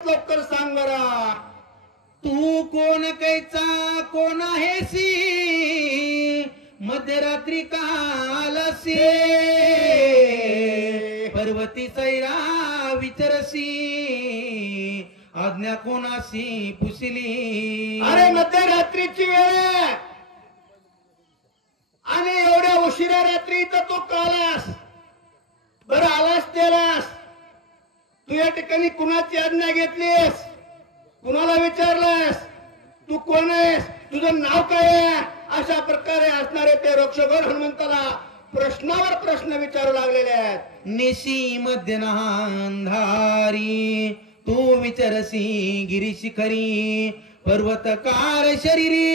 लवकर सांग बरा, तू कोण कैचा कोण आहेसी, मध्यरात्री कालसी, पर्वती सैरा विचरसी, आज्ञा कोणासी पुसली. अरे मध्यरात्रीची वेळ आणि एवढ्या उशिरा रात्री तर तू कालास, बरं आलास तेलास, तू या ठिकाणी कुणाची आज्ञा घेतलीस, कुणाला विचारलास, तू कोण आहेस, तुझं नाव काय आहे, अशा प्रकारे असणारे ते रक्षगण हनुमंताला प्रश्नावर प्रश्न विचारू लागलेले आहेत. निशी मध्यनांधारी तू विचरसी गिरी शिखरी, पर्वतकार शरीरी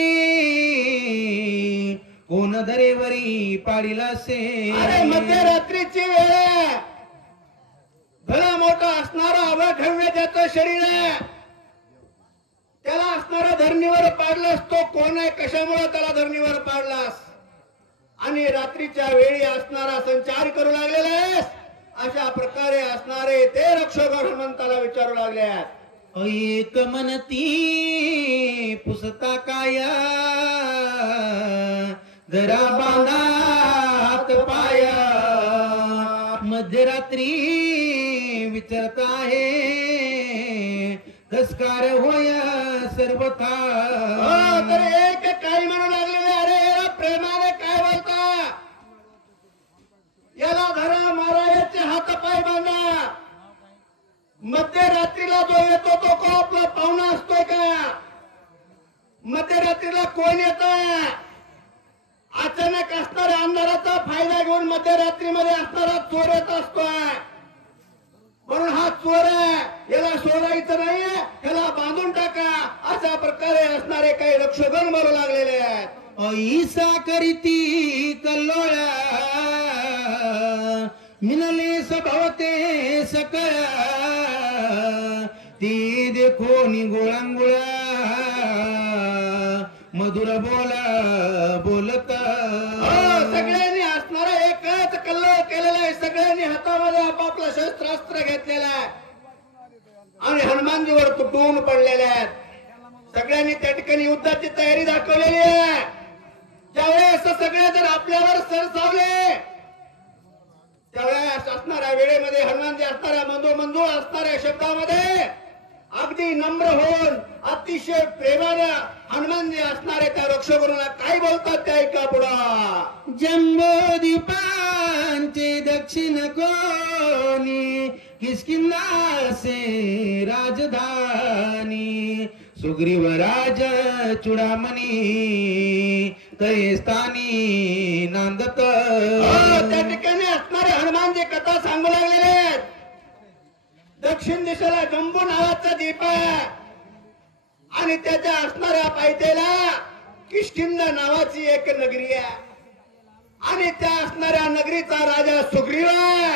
कोण दरेवरी पाडिला से. अरे मध्यरात्रीची वेळ, भला मोठा असणारा अवघव्य ज्याचं शरीर आहे, त्याला असणारा धरणीवर पाडलास, तो कोण आहे, कशामुळे त्याला धरणीवर पाडलास, आणि रात्रीच्या वेळी असणारा संचार करू लागलेला आहेस, अशा प्रकारे असणारे ते रक्षगण हनुमंताला विचारू लागले आहेत. एक मनती पुसता काया, जरा बांधा हात पाया, मध्यरात्री विचारत आहे, तस्कार होय सर्वथा. तर एक काही म्हणू लागलेले, अरे याला प्रेमाने काय बोलता, याला धरा मारा, याचे हात पाय बांधा. मध्यरात्रीला जो येतो तो को आपला पाहुणा असतोय का, मध्यरात्रीला कोण येत, अचानक असणाऱ्या अंधाराचा फायदा घेऊन मध्यरात्रीमध्ये असणारा चोर येत असतोय, म्हणून हा चोर आहे, याला सोडायचं नाहीये, याला बांधून टाका, अशा प्रकारे असणारे काही रक्षगण बोलू लागलेले आहेत. ऐसा करीती कल्लोळा, मिनले स्वभावते सकळ, ती देखो निगोळांगुळा, मधुर बोला बोलत. सगळ्यांनी असणारा एकच कल्लोळ केलेला आहे, सगळ्यांनी हातामध्ये आपापलं शस्त्रास्त्र घेतलेलं आहे आणि हनुमानजीवर तुटून पडलेले आहेत. सगळ्यांनी त्या ठिकाणी युद्धाची तयारी दाखवलेली आहे. ज्यावेळेस सगळे जर आपल्यावर सरसावले, त्यावेळेस असणाऱ्या वेळेमध्ये हनुमानजी असणाऱ्या मंजू असणाऱ्या शब्दामध्ये अगदी नम्र होऊन अतिशय प्रेमानं हनुमानजी असणारे त्या रक्षगुरूला काय बोलतात ते ऐका पुढं. जम्बोदीपांचे दक्षिण कोणी, किष्किंधा से राजधानी, सुग्रीव राज चुडामणी, तै स्थानी नांदत. त्या ठिकाणी असणारे हनुमानजी कथा सांगू लागलेले आहेत. दक्षिण दिशेला जंबू नावाचा द्वीप आहे आणि त्याच्या असणाऱ्या पायथ्याला किष्किंध नावाची एक नगरी आहे आणि त्या असणाऱ्या नगरीचा राजा सुग्रीव आहे.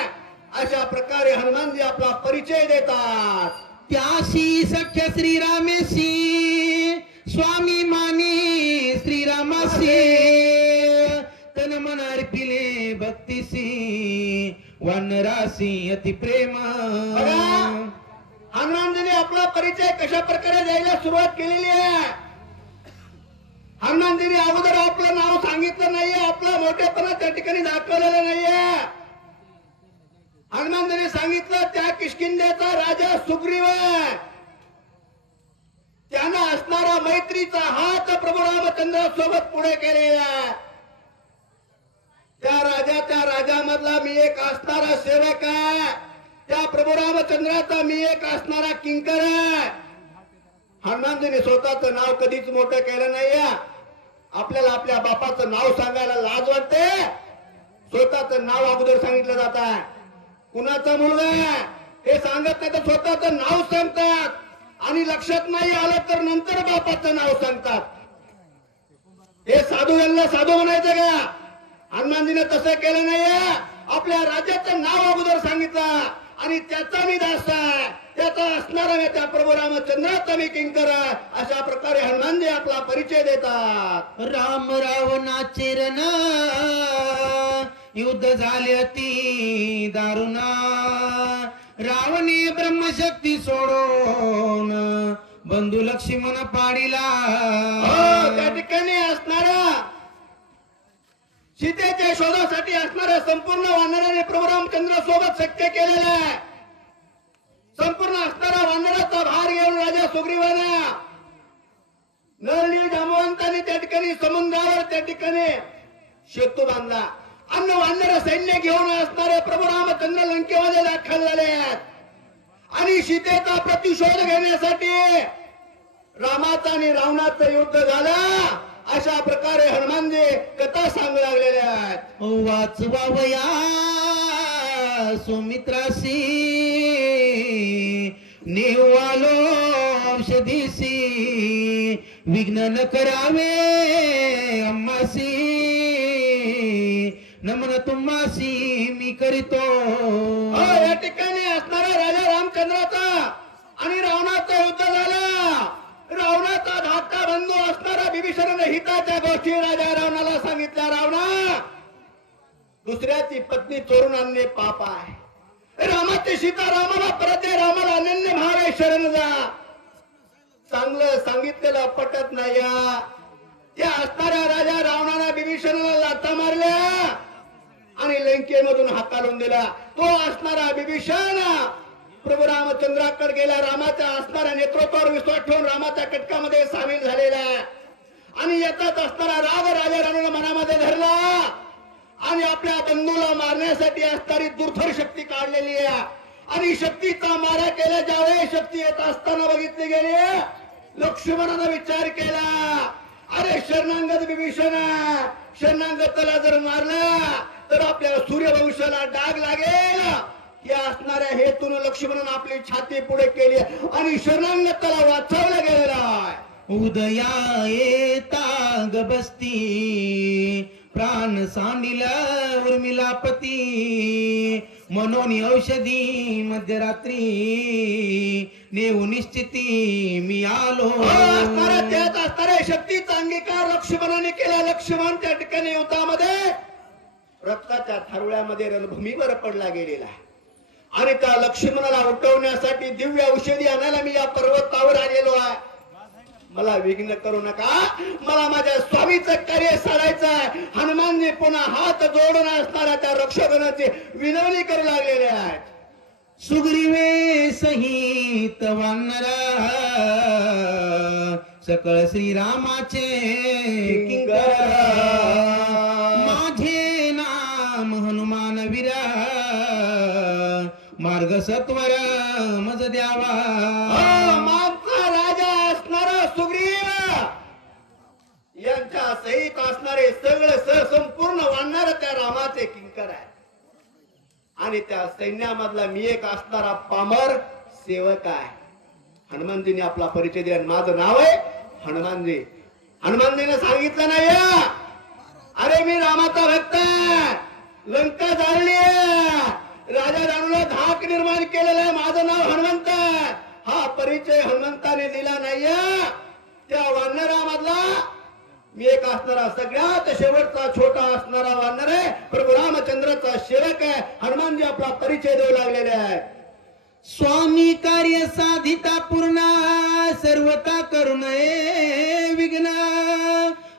अशा प्रकारे हनुमानजी आपला परिचय देतात. त्याशी सख्य श्रीरामेशी, स्वामी मानी श्रीरामासी, तन मन अर्पिले भक्तीसी, वानरासी अति प्रेम. हनुमानजीने आपला परिचय कशा प्रकारे द्यायला सुरुवात केलेली आहे. हनुमानजीने अगोदर आपलं नाव सांगितलं नाहीये, आपला मोठेपणा त्या ठिकाणी दाखवलेला नाहीये. हनुमानजीने सांगितलं त्या किष्किंधेचा राजा सुग्रीव आहे, त्यानं असणारा मैत्रीचा हात प्रभू रामचंद्रासोबत पुढे केलेला आहे. त्या राजामधला मी एक असणारा सेवक आहे, त्या प्रभू रामचंद्राचा मी एक असणारा किंकर आहे. हनुमानजीने स्वतःचं नाव कधीच मोठं केलं नाहीये. आपल्याला आपल्या बापाचं नाव सांगायला लाज वाटते, स्वतःचं नाव अगोदर सांगितलं जात आहे. कुणाचा मुलगा हे सांगत नाही तर स्वतःचं नाव सांगतात आणि लक्षात नाही आलं तर नंतर बापाचं नाव सांगतात. हे साधू यांना साधू म्हणायचं का? हनुमानजीने तसं केलं नाहीये. आपल्या राजाचं नाव अगोदर सांगितलं आणि त्याचा मी दास आहे, त्याचा असणारा मी त्या प्रभू रामचंद्राचा मी किंकर, अशा प्रकारे हनुमानजी आपला परिचय देतात. राम रावणाचे रण युद्ध झाले अति दारुणा, रावणे ब्रह्मशक्ती सोडून बंधू लक्ष्मण पाडीला त्या ठिकाणी असणारा सीतेच्या शोधासाठी असणाऱ्या संपूर्ण वानराने प्रभू रामचंद्र सोबत शक्य केलेला आहे. संपूर्ण असणारा वानराचा भार घेऊन राजा सुग्रीवाना नरली जांबवंतांनी त्या ठिकाणी समुद्रावर त्या ठिकाणी सेतू बांधला. अन्न वानर सैन्य घेऊन असणारे प्रभू रामचंद्र लंकेमध्ये दाखल झाले आहेत आणि सीतेचा प्रतिशोध घेण्यासाठी रामाचा आणि रावणाचं युद्ध झालं. अशा प्रकारे हनुमानजी कथा सांगू लागलेल्या आहेत. वाचवावया सुमित्रासी नेवालो औषधीसी विघ्न न करावे अम्मासी नमन तुम्हासी मी करीतो. या ठिकाणी असणारा राजा रामचंद्राचा आणि रावणाचं युद्ध झालं. रावणाचा धाकटा बंधू असणारा बिभीषणाने हिताच्या गोष्टी राजा रावणाला सांगितल्या. रावणा, दुसऱ्याची पत्नी चोरून आणणे पाप आहे. रामाची सीता रामाला परत दे. रामाला अनन्य भावे शरण जा. चांगलं सांगितलेलं पटत नाही. त्या असणाऱ्या राजा रावणाला बिभीषणाला लाथा मारल्या आणि लंकेमधून हाकालून दिला. तो असणारा बिभीषण प्रभू रामचंद्राकडे गेला. रामाच्या असणाऱ्या नेतृत्वावर विश्वास ठेवून रामाच्या कटकामध्ये सामील झालेला आणि याचाच असणारा राग राजा रावणाने मनामध्ये धरला आणि आपल्या बंधूला मारण्यासाठी असणारी दुर्धर शक्ती काढलेली आहे आणि शक्तीचा मारा केला. ज्यावेळेस शक्ती येत असताना बघितले गेले, लक्ष्मणाने विचार केला, अरे शरणांगत विभीषण, शरणांगताला जर मारला तर आपल्या सूर्यवंशाला डाग लागेल. या असणाऱ्या हेतून लक्ष्मणाने आपली छाती पुढे केली आणि शरणांगताला वाचवलं गेलेलं आहे. उदया येता गबस्ती प्राण सांडिला उर्मिलापती मनोनी औषधी मध्यरात्री नेऊ निश्चिती मी आलो. असणाऱ्या त्यात असणाऱ्या शक्तीचा अंगीकार लक्ष्मणाने केला. लक्ष्मण त्या ठिकाणी युद्धामध्ये रक्ताच्या थारुळ्यामध्ये रणभूमीवर पडला गेलेला आणि त्या लक्ष्मणाला उठवण्यासाठी दिव्य औषधी आणायला मी या पर्वतावर आलेलो आहे. मला विघ्न करू नका, मला माझ्या स्वामीचं कार्य साधायचं आहे. हनुमानजी पुन्हा हात जोडून असणाऱ्या त्या रक्षगणाची विनवणी करू लागलेले आहेत. सुग्रीवे सहित वानरा सकळ श्रीरामाचे किंकर माझे नाम हनुमान विरा मार्ग सत्वर मज द्यावा. मागचा राजा असणारा सुग्रीव यांच्या सहित असणारे सगळे संपूर्ण वाढणारे त्या रामाचे किंकर आहे आणि त्या सैन्यामधला मी एक असणारा पामर सेवक आहे. हनुमानजीने आपला परिचय दिला. माझं नाव आहे हनुमानजी. हनुमानजीने सांगितलं नाही, अरे मी रामाचा भक्त आहे, लंका जाळली आहे, राजा रावणाला धाक निर्माण केलेला आहे, माझं नाव हनुमंत. हा परिचय हनुमंताने दिला नाहीये. त्या वानरामधला मी एक असणारा सगळ्यात शेवटचा छोटा असणारा वानर आहे, प्रभू रामचंद्राचा सेवक आहे. हनुमानजी आपला परिचय देऊ लागलेले आहे. स्वामी कार्य साधिता पूर्ण सर्वता करुण विघ्न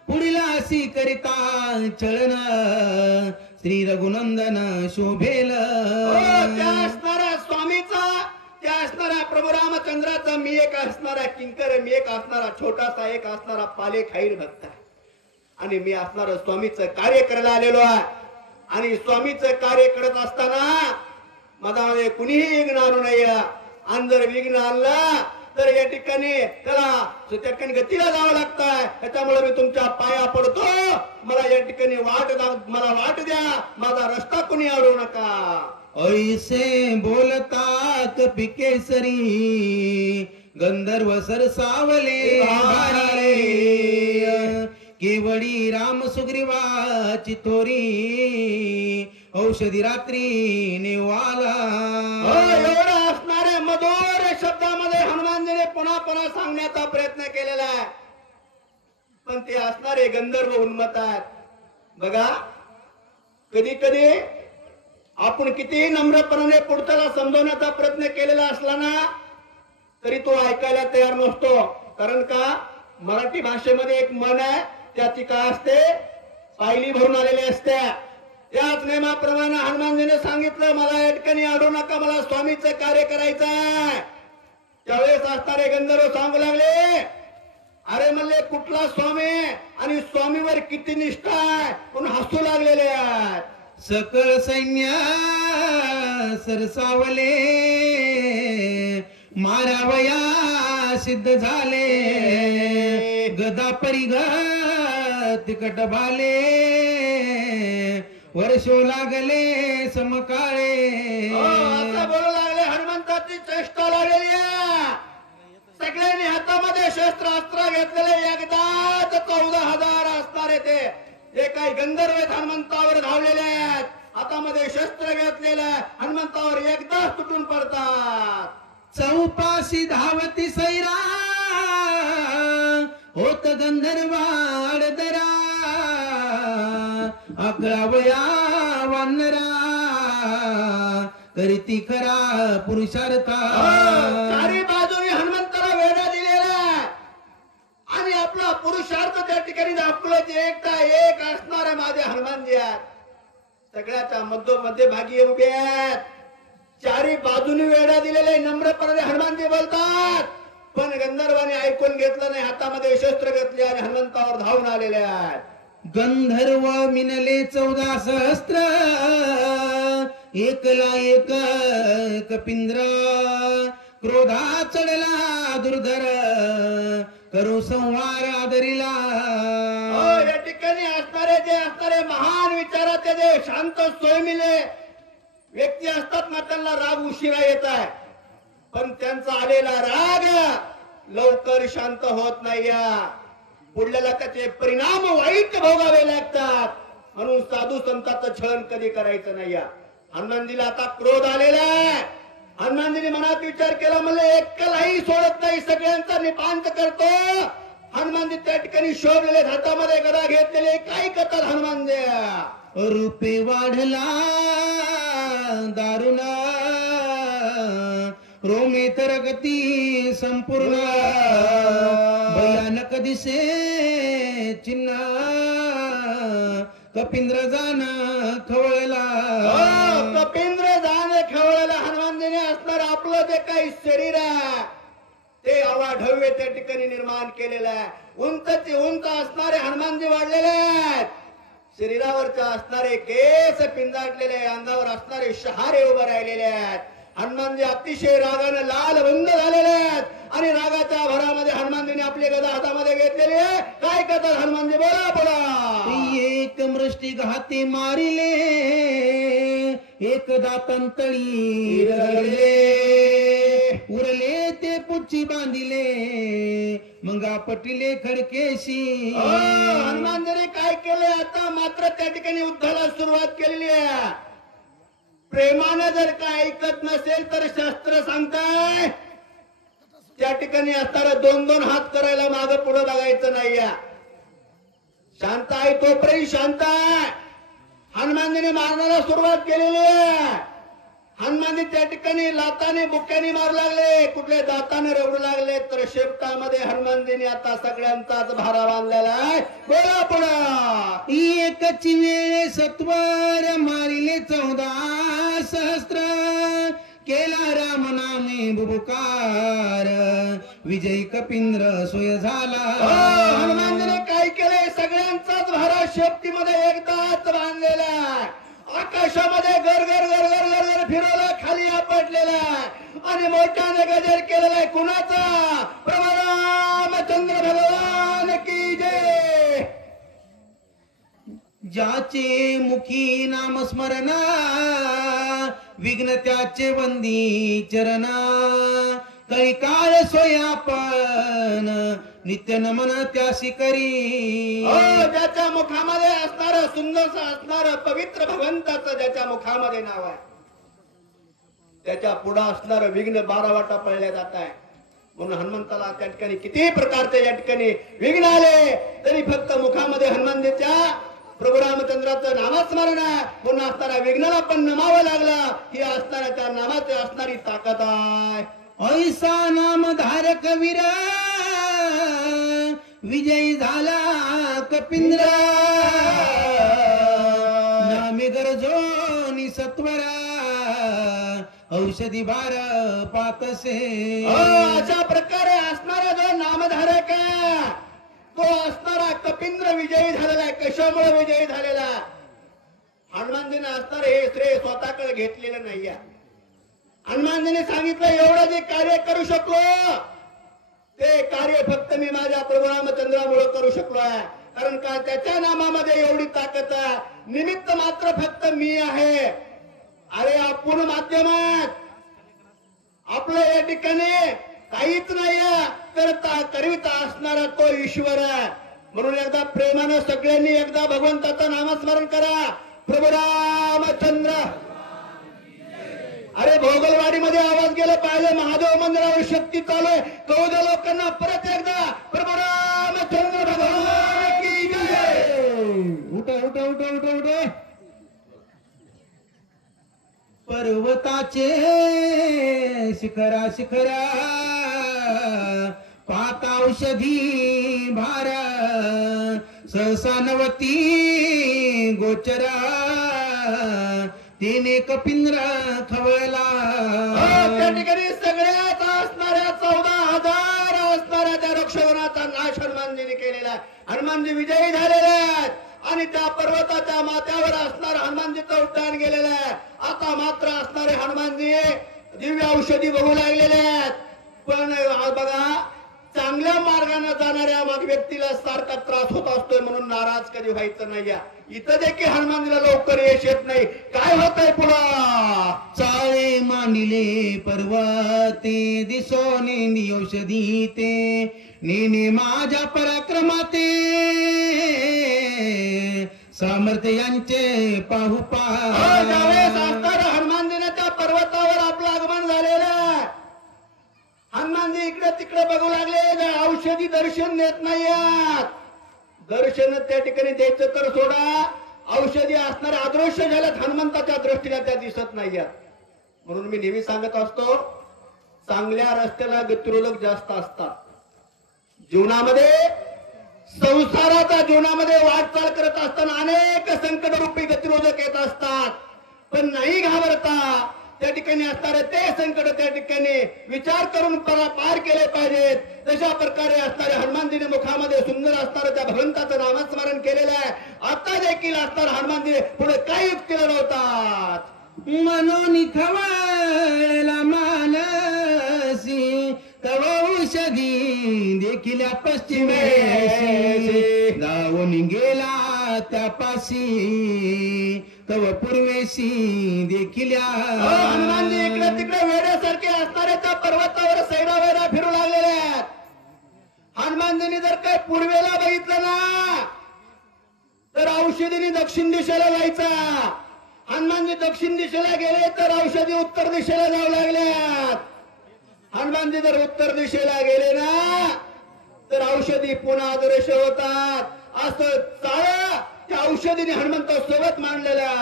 पुढील अशी करिता चलन श्री रघुनंदन शोभेल. त्या असणाऱ्या स्वामीचा, त्या असणाऱ्या प्रभू रामचंद्राचा मी एक असणारा किंकर, मी एक असणारा छोटासा एक असणारा पालेखाईर भक्त आहे आणि मी असणारं स्वामीचं कार्य करायला आलेलो आहे. आणि स्वामीचं कार्य करत असताना माझ्यामध्ये कुणीही विघ्न आणू नये. आणि जर विघ्न आणलं तर या ठिकाणी त्याला त्या ठिकाणी गतीला जावं लागतंय. त्याच्यामुळे मी तुमच्या पाया पडतो. मला या ठिकाणी मला वाट द्या, माझा रस्ता कुणी अडवू नका. ऐसे बोलतात पिकेसरी गंधर्व सरसावले भारी केवडी राम सुग्रीवाची थोरी औषधी रात्री नेवाला. एवढा असणारे मधुर शब्दामध्ये हनुमानजीने पुन्हा पुन्हा सांगण्याचा प्रयत्न केलेला आहे, पण ते असणारे गंधर्व उन्मत आहेत. बघा, कधी कधी आपण कितीही नम्रपणाने पुढच्याला समजवण्याचा प्रयत्न केलेला असला ना तरी तो ऐकायला तयार नसतो. कारण का मराठी भाषेमध्ये एक म्हण आहे, त्याची काय असते, पायली भरून आलेली असते. त्याच नियमाप्रमाणे हनुमानजीने सांगितलं, मला या ठिकाणी अडू नका, मला स्वामीचं कार्य करायचं आहे. त्यावेळेस असणारे गंधर्व सांगू लागले, अरे म्हणले कुठला स्वामी आणि स्वामीवर किती निष्ठा आहे, म्हणून हसू लागलेले आहेत. सकळ सैन्य सरसावले मारावया सिद्ध झाले गदा परिघ तिकट भाले वर्षो लागले समकाळे. आता बोलू लागले, हनुमंताची चेष्टा लागलेली आहे. सगळ्यांनी हातामध्ये शस्त्र अस्त्र घेतलेले, एकदाच 14,000 असणारे ते जे काही गंधर्व आहेत हनुमंतावर धावलेले आहेत, हातामध्ये शस्त्र घेतलेले हनुमंतावर एकदाच तुटून पडतात. चौपाशी धावती सैरा होत गंधर्वाड दरा अकरावया वानरा करीती खरा पुरुषार्था. चारी बाजूने हनुमंताला वेढा दिलेला आणि आपला पुरुषार्थ त्या ठिकाणी दाखवलं ते एकटा एक असणारे माझे हनुमानजी आहेत. सगळ्याच्या मध्यभागी उभे आहेत. चारी बाजूने वेढा दिलेले नम्रपणाने हनुमानजी बोलतात, पण गंधर्वाने ऐकून घेतलं नाही, हातामध्ये शस्त्र घेतले आणि हनुमंतावर धावून आलेले आहेत. गंधर्व मिनले 14 सहस्त्र एकला एक कपिंद्र क्रोधा चढला दुर्धर करू संहार आदरिला. या ठिकाणी असणारे महान विचाराचे जे शांत सोयमिले व्यक्ती असतात ना, त्यांना राग उशिरा येत आहे, पण त्यांचा आलेला राग लवकर शांत होत नाही. पुढल्याला त्याचे परिणाम वाईट भोगावे लागतात. म्हणून साधू संतांचं छळण कधी करायचं नाही. हनुमानजीला आता क्रोध आलेला आहे. हनुमानजीने मनात विचार केला, मला एकलाही सोडत नाही, सगळ्यांचा निपांत करतो. हनुमानजी त्या ठिकाणी शोभलेले, हातामध्ये गदा घेतलेले, काय करतात हनुमानजी. रूपे वाढला दारुण रोमे तर गती संपूर्ण भयानक दिसे चिन्ह कपिंद्र जाण खवळला. कपिंद्र जाणे खवळला. हनुमानजीने असणार आपलं जे काही शरीर आहे ते अवाढव्य त्या ठिकाणी निर्माण केलेलं आहे. उंचची उंच असणारे हनुमानजी वाढलेले आहेत. शरीरावरचे असणारे केस पिंजाटलेले, अंगावर असणारे शहारे उभे राहिलेले आहेत. हनुमानजी अतिशय रागाने लाल बंद झालेले आहेत आणि रागाच्या भरामध्ये हनुमानजीने आपली गदा हातामध्ये घेतलेली आहे. काय करतात हनुमानजी, बोला बोला. एक मृष्टी घाती मारिले एक दातंतळी रगडले उरले ते पुच्ची बांधिले मंगा पटिले खडकेशी. हनुमानजीने काय केले, आता मात्र त्या ठिकाणी युद्धाला सुरुवात केलेली आहे. प्रेमाने जर का ऐकत नसेल तर शास्त्र सांगताय त्या ठिकाणी असताना 2-2 हात करायला मागे पुढे बघायचं नाही. शांत आहे तोपर्यंत शांत आहे. हनुमानजीने मारण्याला सुरुवात केलेली आहे. हनुमानजी त्या ठिकाणी लाताने बुक्याने मारू लागले, कुठले दाताने रगडू लागले, तर शेपटामध्ये हनुमानजीने आता सगळ्यांचाच भारा बांधलेला आहे. बोला पुढा. एकची वेळ सत्वर मारिले 14 सहस्त्र केला राम नामे बुबुकार विजय कपिंद्र सोय झाला. हनुमानजीने काय केलंय, सगळ्यांचाच भारा शेपटीमध्ये एकदाच बांधलेला आहे. आकाशामध्ये गर गर गर गर गर गर फिरवला, खाली आपटलेला आणि मोठ्याने गजर केलेला आहे. कुणाचा, प्रभू रामचंद्र भगवान की जय. ज्याचे मुखी नामस्मरणा विघ्न त्याचे वंदी चरणा काही काळ सोयापन नित्य नमन त्यासी करी. ज्याच्या मुखामध्ये असणार सुंदर असणार पवित्र भगवंताचं ज्याच्या मुखामध्ये नाव आहे त्याच्या पुढे असणार विघ्न 12 वाटा पळल्या जात आहे. म्हणून हनुमंताला त्या ठिकाणी किती प्रकारचे या ठिकाणी विघ्न आले तरी फक्त मुखामध्ये हनुमानजीच्या प्रभू रामचंद्राचं नामस्मरण आहे म्हणून असताना विघ्नाला पण नमावं लागलं. ही असताना त्या नामाची असणारी ताकद आहे. ऐसा नामधारक वीर विजयी झाला कपिंद्र. नामे गरजोनी सत्वरा औषधी भार पातसे. अशा प्रकारे असणारा जो नामधारक आहे तो असणारा कपिंद्र विजयी झालेला आहे. कशामुळे विजयी झालेला? हनुमानजीने असणार हे श्रेय स्वतःकडे घेतलेलं नाहीये. हनुमानजीने सांगितलं एवढं जे कार्य करू शकलो ते कार्य फक्त मी माझ्या प्रभू रामचंद्रामुळे करू शकलो आहे. कारण का त्याच्या नामामध्ये एवढी ताकद आहे. निमित्त मात्र फक्त मी आहे. अरे आपण माध्यमात आपलं या ठिकाणी काहीच नाहीये करता करीता असणारा तो ईश्वर आहे. म्हणून एकदा प्रेमानं सगळ्यांनी एकदा भगवंताचं नामस्मरण करा. प्रभू रामचंद्र. अरे भोगलवाडीमध्ये आवाज गेला पाहिजे. महादेव मंदिरावर शक्ती चालू आहे. कळू द्या लोकांना परत एकदा प्रभू रामचंद्र भगवान की जय. उठा उठा उठा उठा उठा. पर्वताचे शिखरा शिखरा पात औषधी भार सहसा नवती गोचरा तिने कपिंद्र खवला. त्या ठिकाणी सगळ्यात असणाऱ्या 14,000 असणाऱ्या त्या रक्षगणाचा नाश हनुमानजीने केलेला आहे. हनुमानजी विजयी झालेले आहेत आणि त्या पर्वताच्या माथ्यावर असणार हनुमानजीचं उड्डाण गेलेलं आहे. आता मात्र असणारे हनुमानजी दिव्य औषधी बघू लागलेले आहेत. पण बघा चांगल्या मार्गाने जाणाऱ्या मग व्यक्तीला सारखा त्रास होत असतोय म्हणून नाराज कधी व्हायचं नाही. इथं देखील हनुमानजीला लवकर यश येत नाही. काय होतंय पुढं? चाळे मांडिले पर्वते दिसोने औषधी ते नेने माझ्या पराक्रमाते सामर्थ्य यांचे पाहू ज्यावेळेस असणाऱ्या हनुमानजीने त्या पर्वतावर आपलं आगमन झालेलं आहे. हनुमानजी इकडे तिकडे बघू लागले. औषधी दर्शन देत नाहीत. दर्शन त्या ठिकाणी द्यायचं तर सोडा. औषधी असणारे अदृश्य झाल्यात. हनुमंताच्या दृष्टीला त्या दिसत नाहीत. म्हणून मी नेहमी सांगत असतो चांगल्या रस्त्याला गतिरोधक जास्त असतात. जीवनामध्ये संसाराच्या जीवनामध्ये वाटचाल करत असताना अनेक संकट रूपी गतिरोधक येत असतात. पण नाही घाबरता त्या ठिकाणी असणारे ते संकट त्या ठिकाणी विचार करून पार केले पाहिजेत. तशा प्रकारे असणारे हनुमानजीने मुखामध्ये सुंदर असणारं त्या भगवंताचं नामस्मरण केलेलं आहे. आता देखील असणार हनुमानजी पुढे काही युक्तीला नव्हतात. मनोनी खवळला मानसी तव औषधी देखील पश्चिमेशी जाऊन गेला त्यापाशी तव पूर्वेशी देखील. हनुमानजी इकडे तिकडे वेड्यासारखे असणारे त्या पर्वतावर सैरा वैरा फिरू लागलेले आहेत. हनुमानजीने जर काही पूर्वेला बघितलं ना तर औषधीने दक्षिण दिशेला जायचा. हनुमानजी दक्षिण दिशेला गेले तर औषधी उत्तर दिशेला जाऊ लागल्यात. हनुमानजी जर उत्तर दिशेला गेले ना तर औषधी पुन्हा अदृश्य होतात. असं चाळ त्या औषधीने हनुमंत सोबत मांडलेल्या.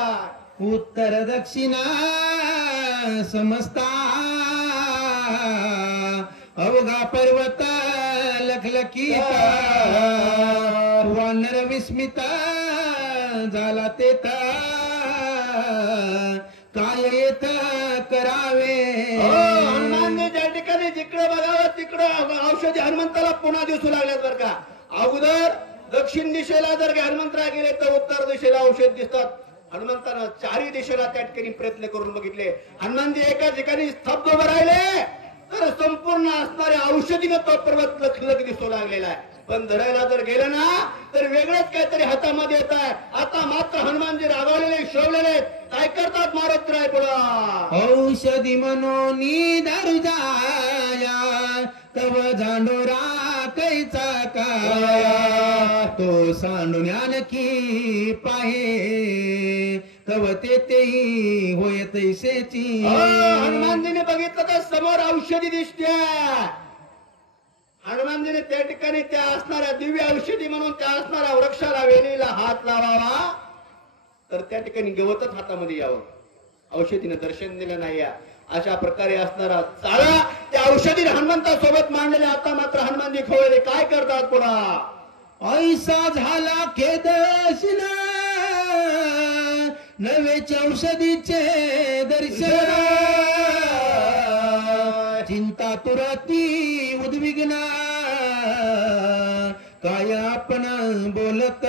उत्तर दक्षिणा समजता अवघा पर्वत लखलखीता वानर विस्मित झाला तेथा काय येत करावे. हनुमानने ज्या ठिकाणी जिकडे बघावं तिकडं औषधी हनुमंताला पुन्हा दिसू लागल्यात बरं का. अगोदर दक्षिण दिशेला जर हनुमंतरा गेले तर उत्तर दिशेला औषध दिसतात. हनुमंतानं चारही दिशेला त्या ठिकाणी प्रयत्न करून बघितले. हनुमानजी एका ठिकाणी स्तब्ध उभे राहिले तर संपूर्ण असणाऱ्या औषधीनं तो पर्वत लखलख दिसू लागलेला आहे. पण धरायला जर गेलं ना तर वेगळंच काहीतरी हातामध्ये येत आहे. आता मात्र हनुमानजी रागावलेले शोभलेले काय करतात मारत राय पुढं. औषधी मनोनी दारू जाया तव झांडोरा कैचा काया तो सांडून आणखी पाहे तव तेही होय तैसेची. हनुमानजीने बघितलं तर समोर औषधी दिसते. हनुमानजी हनुमानजीने त्या ठिकाणी त्या असणाऱ्या दिव्य औषधी म्हणून त्या असणाऱ्या वृक्षाला वेलीला हात लावावा तर त्या ठिकाणी गवतच हातामध्ये यावं. औषधीने दर्शन दिलं नाही. अशा प्रकारे असणारा चाळा त्या औषधी हनुमंतासोबत मांडलेले. आता मात्र हनुमानजी खवळले काय करतात पुन्हा. ऐसा झाला खेदशिन नवेचे औषधीचे दर्शन चिंता तुरती उद्विग्न काय आपण बोलत.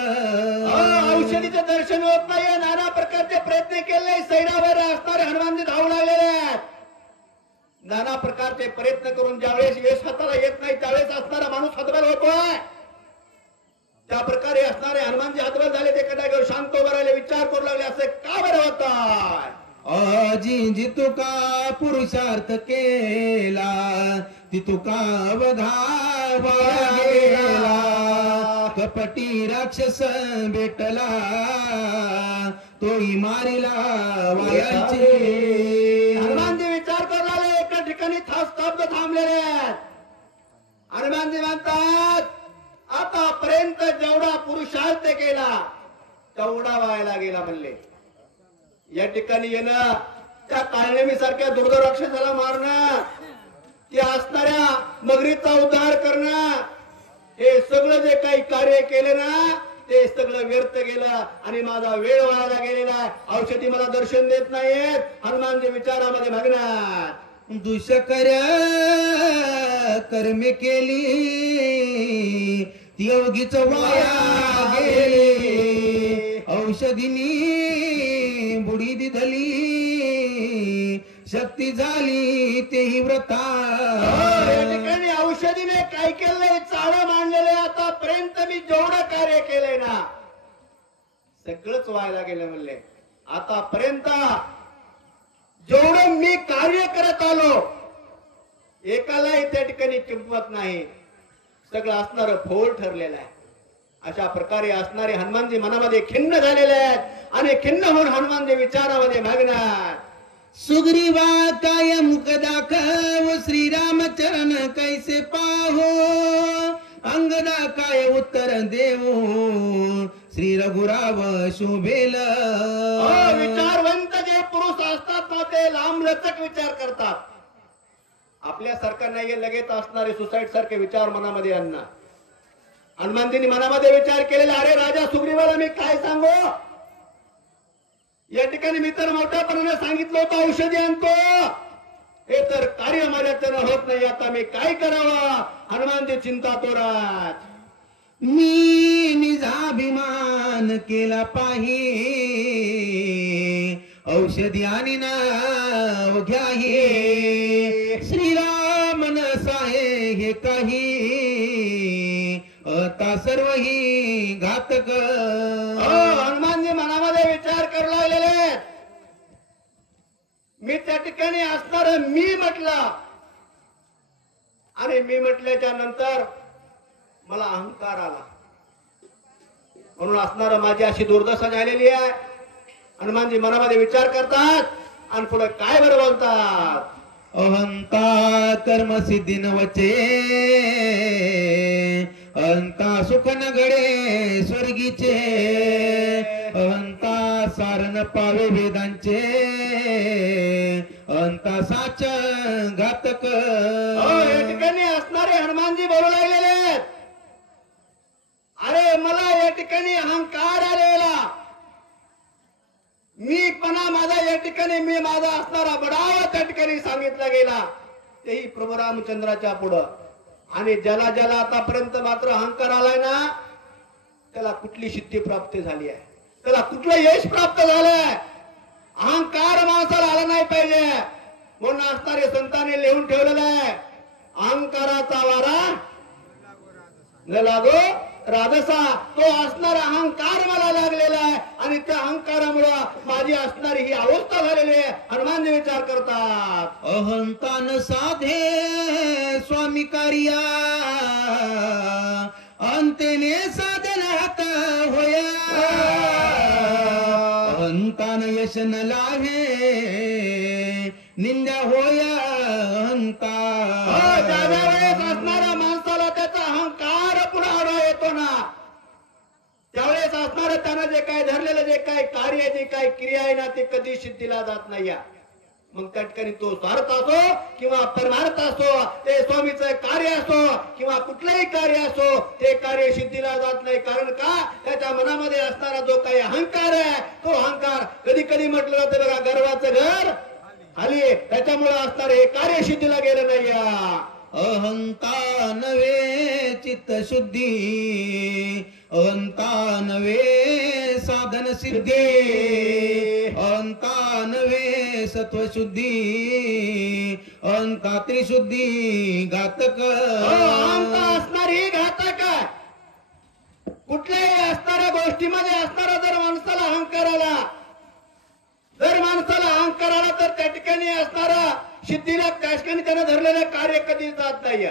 औषधीचं दर्शन होत नाहीये. नाना प्रकारचे प्रयत्न केले. सैन्यावर असणारे हनुमानजी धावू लागलेले आहेत. नाना प्रकारचे प्रयत्न करून ज्यावेळेस यश हाताला येत नाही त्यावेळेस असणारा माणूस हतबल होतोय. त्या प्रकारे असणारे हनुमानजी हतबल झाले. ते कदाचित शांत उभं राहिले विचार करू लागले असे का बरं होत. आजी जितुका पुरुषार्थ केला तितुका अवघा गेला. कपटी राक्षस भेटला तोही मारिला वायांचे. हनुमानजी विचार करू लागले. एका ठिकाणी स्तब्ध थांबलेले आहेत. हनुमानजी म्हणतात आतापर्यंत जेवढा पुरुषार्थ केला तेवढा व्हायला गेला म्हणले. या ठिकाणी येणं त्या काळनेमी सारख्या दुर्धर राक्षसाला मारणं त्या असणाऱ्या मगरीचा उद्धार करणं हे सगळं जे काही कार्य केले ना ते सगळं व्यर्थ गेलं आणि माझा वेळ व्हायला गेलेला. औषधी मला दर्शन देत नाहीयेत. हनुमानजी विचारामध्ये मग्न. दुष्कर्या कर्मे केली ती अवघीच वाया गेली. औषधीनी बुडी दिधली शक्ती झाली तेही व्रता. या ठिकाणी औषधीने काय केलंय चाळ मांडलेले. आतापर्यंत मी जेवढं कार्य केलंय ना सगळंच व्हायला गेलं म्हणले. आतापर्यंत जेवढं मी कार्य करत आलो एकालाही त्या ठिकाणी किंमत नाही. सगळं असणार फोल ठरलेलं आहे. अशा प्रकारे असणारे हनुमानजी मनामध्ये खिन्न झालेले आहेत आणि खिन्न होऊन हनुमानजी विचारामध्ये मागणार. सुग्रीवा काय मुख दाखव श्रीरामचरण कैसे पाहो. अंगदा काय उत्तर देऊ श्री रघुराव शोभेल. विचारवंत जे पुरुष असतात ना ते लांबलचक विचार करतात. आपल्यासारखा नाहीये लगेच असणारे सुसाईड सारखे विचार मनामध्ये आणणार. हनुमानजींनी मनामध्ये विचार केलेला अरे राजा सुग्रीवाला मी काय सांगू. या ठिकाणी मी तर मोठ्यापणाने सांगितलं होतं औषधी आणतो. हे तर कार्य माझ्याच्यानं होत नाही. आता मी काय करावं. हनुमानजी चिंता तोरात. मी निजाभिमान केला पाही औषधी आणि नाव घ्याही. श्रीराम नसाहे हे काही आता सर्व ही घातक. हनुमानजी मनामध्ये विचार करू लागलेले. मी त्या ठिकाणी असणार मी म्हटलं आणि मी म्हटल्याच्या नंतर मला अहंकार आला म्हणून असणार माझी अशी दुर्दशा झालेली आहे. हनुमानजी मनामध्ये विचार करतात आणि पुढे काय बरं बोलतात. अहंता कर्म सिद्धी नवचे अहंता सुख न घडे स्वर्गीचे. अहंता सारण पावे वेदांचे अहंता साच घातक. या ठिकाणी असणारे हनुमानजी बोलू लागलेले आहेत. अरे मला या ठिकाणी अहंकार आलेला. मी पणा माझा या ठिकाणी मी माझा असणारा बडावा त्या ठिकाणी सांगितला गेला तेही प्रभू रामचंद्राच्या पुढं. आणि ज्याला ज्याला आतापर्यंत मात्र अहंकार आलाय ना त्याला कुठली सिद्धी प्राप्त झाली आहे. त्याला कुठलं यश प्राप्त झालंय. अहंकार माणसाला आला नाही पाहिजे म्हणून असणारे संतांनी लिहून ठेवलेलं आहे अहंकाराचा वारा न लागो राधसा. तो असणार अहंकार मला लागलेला आहे आणि त्या अहंकारामुळे माझी असणारी ही अवस्था झालेली आहे. हनुमानजी विचार करतात. अहंतान साधे स्वामी कार्या अंतेने साधन हात होया. अहंतान यश न लाहे निंद्या होया. अहंता ज्या वेळेस असणाऱ्या माणसाला त्याचा कार्य जी काही क्रिया आहे ना ती कधी सिद्धीला जात नाही या. मग त्या ठिकाणी तो स्वार्थ असो किंवा परमार्थ असो, ते स्वामीचं कार्य असो किंवा कुठलंही कार्य असो, ते कार्य सिद्धीला जात नाही. कारण का, त्याच्या मनामध्ये असणारा जो काही अहंकार आहे, तो अहंकार कधी कधी म्हटलं जातं बघा, गर्वाचं घर खाली, त्याच्यामुळे असणार हे कार्य सिद्धीला गेलं नाही या. अहंता नवे चित्त शुद्धी, अहंता नवे साधन सिद्धी, अहंता नवे सत्व शुद्धी, अहंता त्रिशुद्धी घातक. अहंता असणारी घातक आहे. कुठल्याही असणाऱ्या गोष्टीमध्ये असणारा जर माणसाला अहंकार आला, जर माणसाला अहंकार आला तर त्या ठिकाणी असणारा सिद्धीला त्या ठिकाणी त्यानं धरलेलं कार्य कधी जात नाही.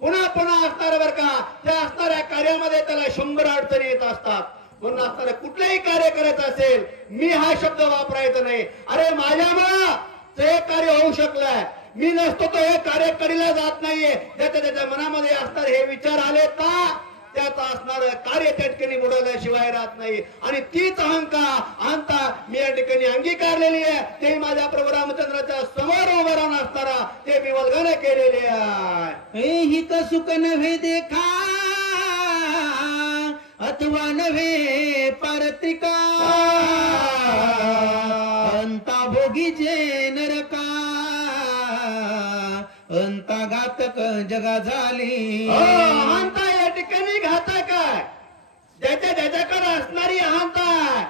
पुन्हा पुन्हा असणार बर का, त्या असणाऱ्या कार्यामध्ये त्याला 100 अडचणी येत असतात. म्हणून असणारं कुठलंही कार्य करायचं असेल, मी हा शब्द वापरायचा नाही. अरे माझ्यामुळं ते कार्य होऊ शकलंय, मी नसतो तो हे कार्य करीला जात नाहीये. त्याच्या मनामध्ये असणार हे विचार आले का त्याचं असणार कार्य त्या ठिकाणी बुडवल्याशिवाय राहत नाही. आणि तीच अहंता मी या ठिकाणी अंगीकारलेली आहे. ते माझ्या प्रभू रामचंद्राच्या समोर उभं राहून असताना ते मी वल्गने केलेले आहे. हित सुख नव्हे देखा, अथवा नव्हे पारत्रिका, अंता भोगी जे नरका, अंता घातक जगा झाली. अहंता या ठिकाणी घातक आहे. ज्याच्याकडे असणारी अहंता आहे,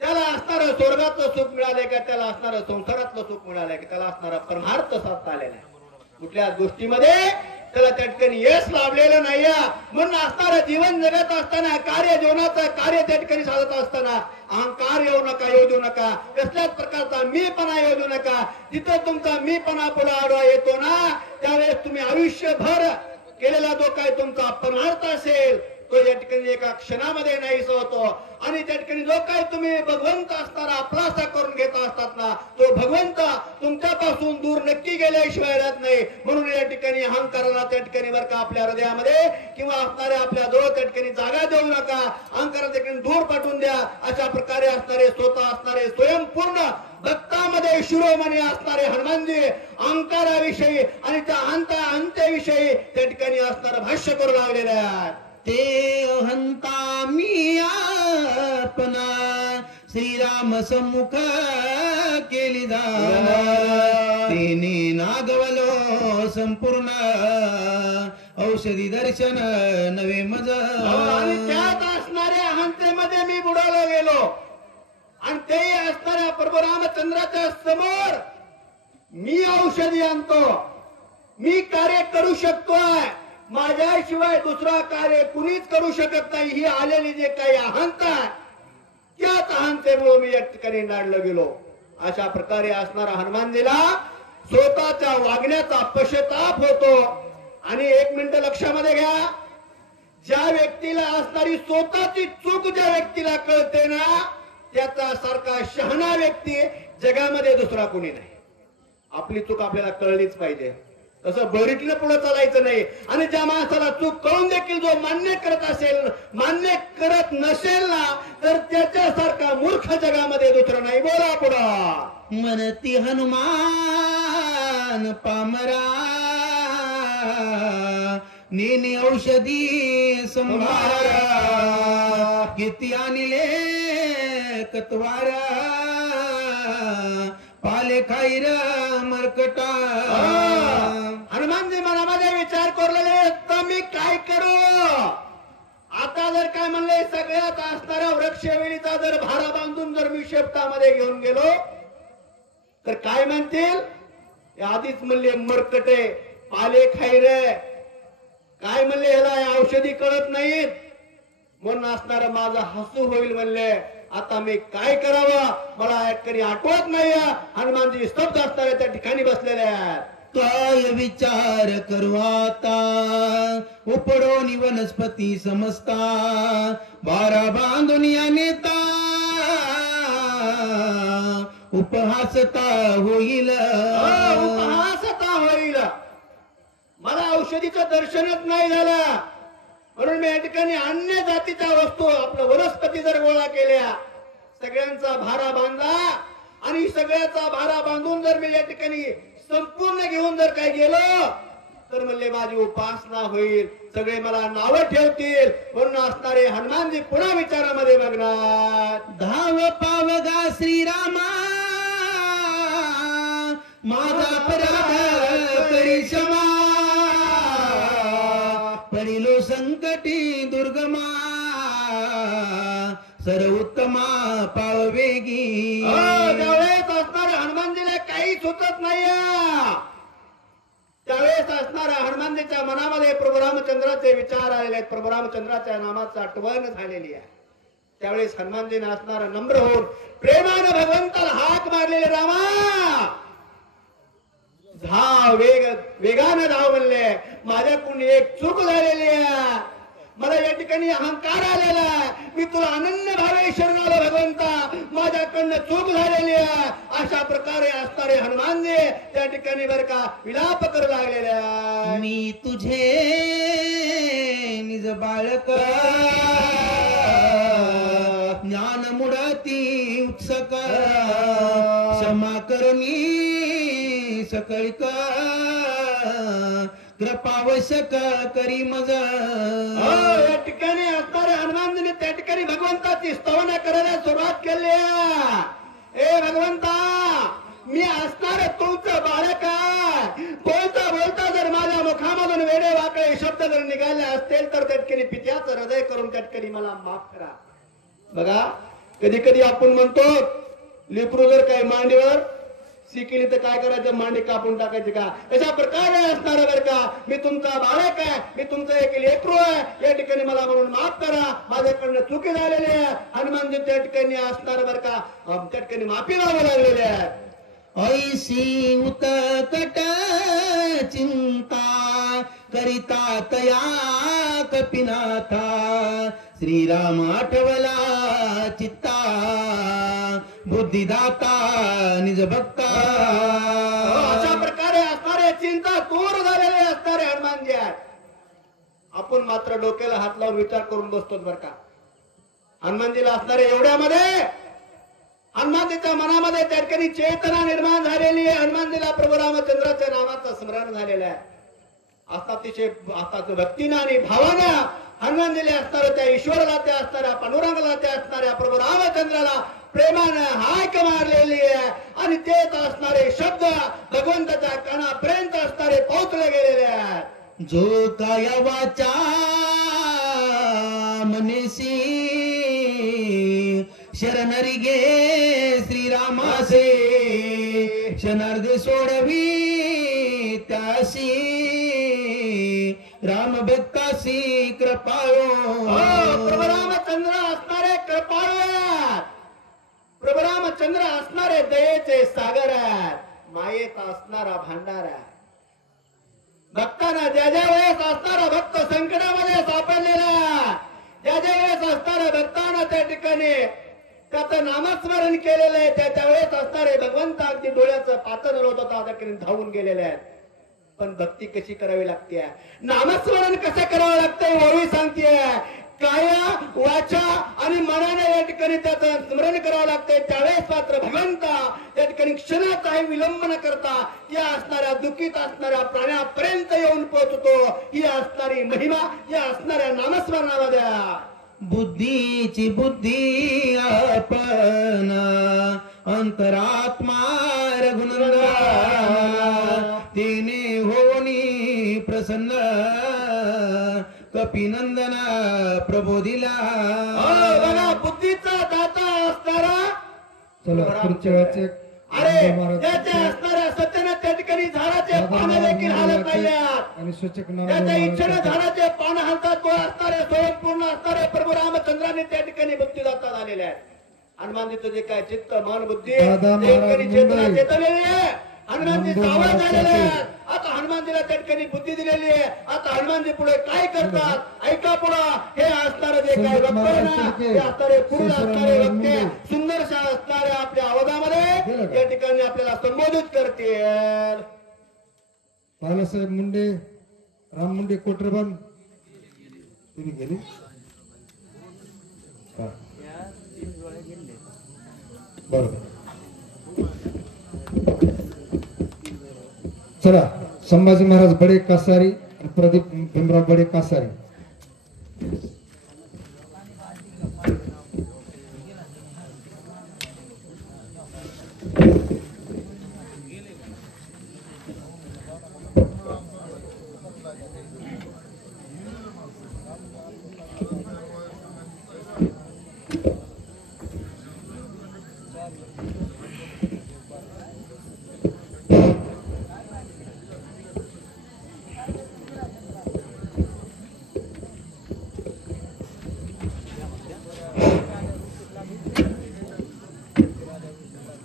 त्याला असणारं स्वर्गातलं सुख मिळालंय का, त्याला असणारं संसारातलं सुख मिळालंय का, त्याला असणारा परमार्थ साधता आलेला आहे. कुठल्या गोष्टीमध्ये त्याला त्या ठिकाणी यश लाभलेलं नाही. म्हणून असणारं जीवन जगत असताना, कार्य जीवनाचं कार्य त्या ठिकाणी साधत असताना अहंकार येऊ देऊ नका. कसल्याच प्रकारचा मीपणा येऊ देऊ नका. जिथं तुमचा मीपणा पुढे आडवा येतो ना, त्यावेळेस तुम्ही आयुष्यभर केलेला जो काही तुमचा परमार्थ असेल तो या ठिकाणी एका क्षणामध्ये नाहीसा होतो. आणि त्या ठिकाणी जो काही तुम्ही भगवंत असणारा आपलासा करून घेत असतात ना, तो भगवंत तुमच्यापासून दूर नक्की गेल्याशिवाय राहत नाही. म्हणून या ठिकाणी अहंकाराला त्या ठिकाणी बरं का आपल्या हृदयामध्ये किंवा असणाऱ्या आपल्या जवळ त्या ठिकाणी जागा देऊ नका. अहंकाराला त्या ठिकाणी दूर पाठवून द्या. अशा प्रकारे असणारे स्वतः असणारे स्वयंपूर्ण भक्तामध्ये शिरोमणी असणारे हनुमानजी अहंकाराविषयी आणि त्या अंत्याविषयी त्या ठिकाणी असणारं भाष्य करू लागलेले आहे. ते अहंता मी आपणा, श्रीराम सम्मुख केली तिने नागवलो संपूर्ण, औषधी दर्शन नवे मज. आणि त्यात असणाऱ्या अहंतेमध्ये मी बुडालो गेलो. आणि ते असणाऱ्या प्रभू रामचंद्राच्या समोर मी औषधी आणतो, मी कार्य करू शकतोय, माझ्याशिवाय दुसरा कार्य कुणीच करू शकत नाही. ही आलेली जे काही अहंता त्याच अहंतेमुळे मी या ठिकाणी नाडलो गेलो. अशा प्रकारे असणारा हनुमानजीला स्वतःच्या वागण्याचा पश्चाताप होतो. आणि 1 मिनिट लक्षामध्ये घ्या, ज्या व्यक्तीला असणारी स्वतःची चूक ज्या व्यक्तीला कळते ना, त्याचा सारखा शहाणा व्यक्ती जगामध्ये दुसरा कोणी नाही. आपली चूक आपल्याला कळलीच पाहिजे. तसं बरीटलं पुढे चालायचं नाही. आणि ज्या माणसाला चूक कळून देखील जो मान्य करत असेल, मान्य करत नसेल ना, तर त्याच्यासारखा मूर्ख जगामध्ये दुसरा नाही. बोला पुढं. मनती हनुमान पामरा, नेने औषधी संभारा, किती आणले कतवारा, पाले खाईर मरकटा. हनुमानजी मनामध्ये विचार करलेले तर मी काय करू. आता जर काय म्हणले, सगळ्यात असणाऱ्या वृक्षवेळीचा जर भारा बांधून जर मी शेपटामध्ये घेऊन गेलो तर काय म्हणतील. आधीच म्हणले मरकटे, पाले खाईरे, काय म्हणले ह्याला औषधी कळत नाहीत, म्हणून असणारा माझा हसू होईल म्हणले. आता मी काय करावं मला कधी आठवत नाही. हनुमानजी स्तब्ध असणारे त्या ठिकाणी बसलेले आहेत. काय विचार करू आता, उपडोनी वनस्पती समजता, बारा बांधून या नेता, उपहासता होईल. उपहासता होईल. मला औषधीचं दर्शनच नाही झालं. म्हणून मी या ठिकाणी अन्य जातीच्या वस्तू आपलं वनस्पती जर गोळा केल्या, सगळ्यांचा भारा बांधला आणि सगळ्याचा भारा बांधून जर मी या ठिकाणी संपूर्ण घेऊन जर काय गेलो तर म्हणले माझी उपासना होईल, सगळे मला नावं ठेवतील. म्हणून असणारे हनुमानजी पुन्हा विचारामध्ये बघणार. धाव पावगा श्रीरामा माझा अपराध करी क्षमा, पडिलो संकटी दुर्गमा सर्वोत्तमा पाववेगी. त्यावेळेस असणारे हनुमानजीला काही सुचत नाही. त्यावेळेस असणाऱ्या हनुमानजीच्या मनामध्ये प्रभू रामचंद्राचे विचार आलेले आहेत, प्रभू रामचंद्राच्या नामाचं आठवण झालेली आहे. त्यावेळेस हनुमानजीने असणारा नम्र होऊन प्रेमानं भगवंताला हाक मारलेले, रामा धाव, वेगानं धाव म्हणले. माझ्याकडून एक चूक झालेली आहे, मला या ठिकाणी अहंकार आलेला आहे, मी तुला अनन्य भावे शरण आलो भगवंता, माझ्याकडनं चूक झालेली आहे. अशा प्रकारे असणारे हनुमानजी त्या ठिकाणी बर का विलाप करू लागलेले आहे. मी तुझे निज बाळक ज्ञान मुडती उत्सक, क्षमा करुणी सकळिक कृपावश्यक करी मज. या ठिकाणी असणारे हनुमानजीने त्या ठिकाणी भगवंताची स्तवना करायला सुरुवात केली. ए भगवंता, मी असणार तुमचं बाळक आहे. बोलता बोलता जर माझ्या मुखामधून वेडे वाकडे शब्द जर निघाले असतील तर त्या ठिकाणी पित्याचं हृदय करून त्या ठिकाणी मला माफ करा. बघा, कधी कधी आपण म्हणतो लेकरू जर काही मांडीवर शिकली तर काय करायचं, मांडी कापून टाकायची का. अशा प्रकारे असणार बरं का, मी तुमचा बाळक आहे, मी तुमचं एक लेकरू आहे, या ठिकाणी मला म्हणून माफ करा, माझ्याकडनं चुकी झालेली आहे. हनुमानजी त्या ठिकाणी असणार बरं का, त्या ठिकाणी माफी मागू लागलेली आहे. ऐशी उतकट चिंता करिता तया कपिनाथा, श्रीराम आठवला चित्ता बुद्धिदाता निज भक्ता. अशा प्रकारे असणारे चिंता दूर झालेले असणारे हनुमानजी आहेत. आपण मात्र डोक्याला हात लावून विचार करून बसतो बरं का. हनुमानजीला असणारे एवढ्यामध्ये हनुमानजीच्या मनामध्ये त्या ठिकाणी चेतना निर्माण झालेली आहे. हनुमानजीला प्रभू रामचंद्राच्या नामाचं स्मरण झालेलं आहे. अतिशय भक्तीनं आणि भावानं हनुमानजीला असणाऱ्या त्या ईश्वराला, त्या असणाऱ्या पांडुरंगाला, त्या असणाऱ्या प्रभू रामचंद्राला प्रेमानं हाक मारलेली आहे. आणि तेच असणारे शब्द भगवंताच्या कानापर्यंत असणारे पोहोचले गेलेले आहेत. जो काया वाचा मनेसी शरणरी गे श्रीरामासे, क्षणार्धे सोडवी त्यासी राम भक्तासी कृपाळो. प्रभू रामचंद्र असणारे कृपाळू आहेत. प्रभू रामचंद्र असणारे दयेचे सागर आहेत, मायेत असणारा भांडार आहे. भक्तांना ज्या ज्या वेळेस असणारा भक्त संकटामध्ये सापडलेला, ज्या ज्या वेळेस असणाऱ्या भक्तांना त्या ठिकाणी त्याचं नामस्मरण केलेलं आहे, त्या वेळेस असणारे भगवंत अगदी डोळ्याचं पातळ होत होता त्या ठिकाणी धावून गेलेले आहेत. पण भक्ती कशी करावी लागते, नामस्मरण कसं करावं लागतंय ओळी सांगते. काया वाचा आणि मनाने या ठिकाणी त्याचं स्मरण करावं लागतंय. त्यावेळेस मात्र भगवंता त्या ठिकाणी क्षणाचाही विलंब न करता या असणाऱ्या दुःखीत असणाऱ्या प्राण्यापर्यंत येऊन पोहोचतो. ही असणारी महिमा या असणाऱ्या नामस्मरणामध्ये. बुद्धीची बुद्धी आपण अंतरात्मा रघुनंदन, तिने होनी प्रसन्न कपिनंदन प्रबोधिला. बघा, बुद्धीचा दाता असणारा अरे त्याच्या असणाऱ्या सत्याने त्या ठिकाणी झाडाचे पानं देखील हालत नाहीत आणि सूचक त्याच्या इच्छेने झाडाचे पानं हलतात. तो असणारे स्वयंपूर्ण असणारे प्रभू रामचंद्राने त्या ठिकाणी बुद्धिदाता झालेले आहेत. हनुमानजीचं जे काय चित्त मन बुद्धी चेतना चेतलेली आहे. हनुमानजी सावध झालेले आहेत. आता हनुमानजीला त्या ठिकाणी बुद्धी दिलेली आहे. आता हनुमानजी पुढे काय करतात ऐका. पुढे हे असणारे जे काही भक्त आहे ना, ते असणारे पूर्ण असणारे भक्त सुंदरशा असणाऱ्या आपल्या आवाजामध्ये या ठिकाणी आपल्याला संबोधित करतील. बालासाहेब मुंडे, राम मुंडे कोटरबन तुम्ही गेले का? बरोबर. चला, संभाजी महाराज बडे कासारी आणि प्रदीप भीमराव बडे कासारी